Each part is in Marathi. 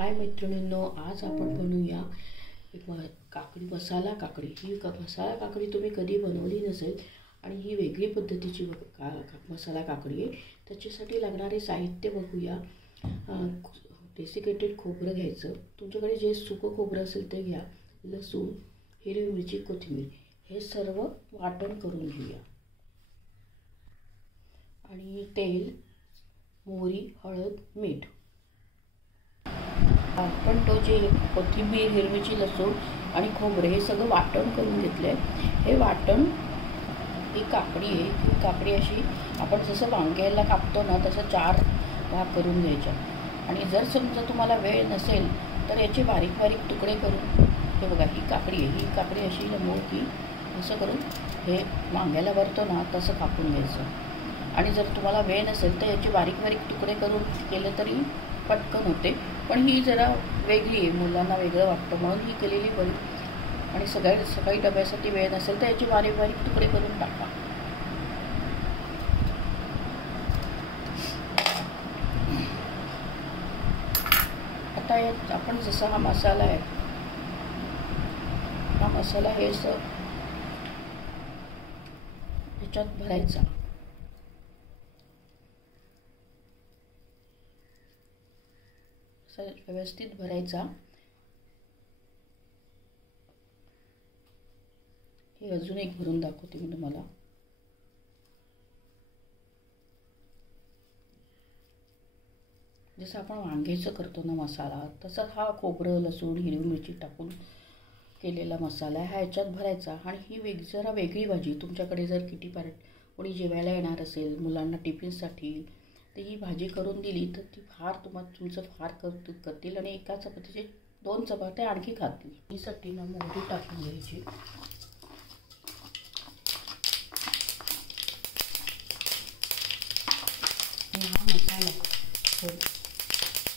हाय मैत्रिणींनो, आज आपण बनवूया एक काकडी मसाला काकडी। ही मसाला काकडी तुम्ही कधी बनवली नसेल आणि ही वेगळी पद्धतीची मसाला काकडी आहे। त्याच्यासाठी लागणारे साहित्य बघूया। डेसिकेटेड खोबरं घ्यायचं, तुमच्याकडे जे सुकं खोबरं असेल ते घ्या। लसूण, हिरवी मिरची, कोथिंबीर हे सर्व वाटण करून घेऊया। आणि तेल, मोहरी, हळद, मीठ। आपण तो जे कोथिंबीर, हिरवी मिरची, लसूण आणि खोबरे हे सगळं वाटण करून घेतले। हे वाटण ही काकडी आहे। ही काकडी अशी आपण जसं वांग्याला कापतो ना तसं 4 भाग करून घ्यायचा। आणि जर समजा तुम्हाला वेळ नसेल तर याचे बारीक बारीक तुकडे करून, हे बघा ही काकडी आहे, ही काकडी अशी मोठी असं करून हे वांग्याला भरतो ना तसं कापून घ्यायचं। आणि जर तुम्हाला वेळ नसेल तर याचे बारीक बारीक तुकडे करून केले तरी पटकन होते, पण ही जरा वेगळी आहे, मुलांना वेगळं वाटतं म्हणून ही केलेली बरी। आणि सकाळी डब्यासाठी वेळ नसेल तर याचे बारीक बारीक तुकडे करून टाका। आता यात आपण जसा हा मसाला आहे, हा मसाला हे असं याच्यात भरायचा। व्यवस्थित भरायचा। हे अजून एक भरून दाखवते मी तुम्हाला। जसं आपण वांग्याचं करतो ना मसाला, तसं हा खोबरं, लसूण, हिरवी मिरची टाकून केलेला मसाला आहे, हा याच्यात भरायचा। आणि ही जरा वेगळी भाजी, तुमच्याकडे जर किटी पार्टी कोणी जेवायला येणार असेल मुलांना टिफिनसाठी, तर ही भाजी करून दिली तर ती तुमचं फार करतील आणि एका चपातीचे 2 चपात्या आणखी खातील। यासाठी ना मोहरी टाकून घ्यायची। हा मसाला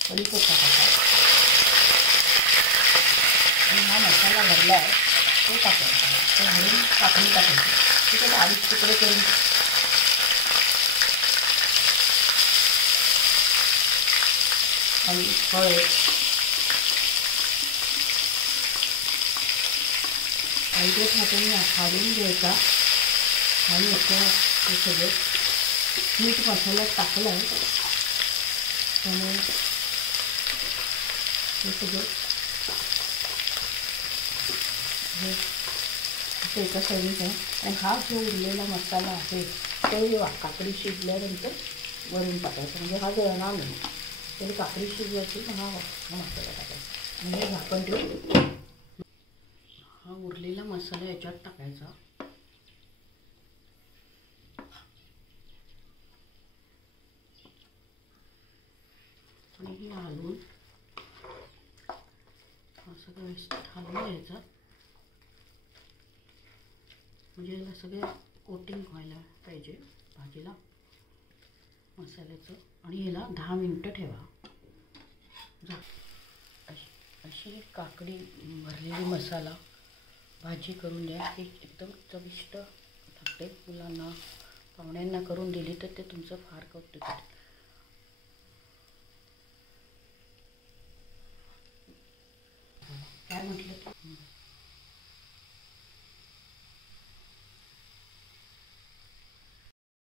कढीपत्ता टाकायचा आणि हा मसाला भरला आहे तो टाकायचा। म्हणून काकडी टाकायची, तिथे बारीक तुकडे करून आणि हळद, हळदी टाकून खाऊन घ्यायचा। आणि हे सगळं मीठ मसाला टाकला आहे, त्यामुळे हे सगळं एका साईडीच आहे। आणि हा जो उरलेला मसाला आहे ते काकडी शिजल्यानंतर वरून टाकायचा, म्हणजे हा जळणार नाही। त्याला काकडी शिजली असेल तर हा मसाला टाकायचा आणि हे झाकण ठेवून हा उरलेला मसाला याच्यात टाकायचा। आणि हे हलवून असं व्यवस्थित हलवून घ्यायचं, म्हणजे याला सगळं कोटिंग व्हायला पाहिजे भाजीला मसाल्याचं। आणि याला 10 मिनिटं ठेवा। अशी काकडी भरलेली मसाला भाजी करून द्या, ही एकदम चविष्ट लागते। मुलांना पाहुण्यांना करून दिली तर ते तुमचं फार कौतुक करतील। काय म्हटलं?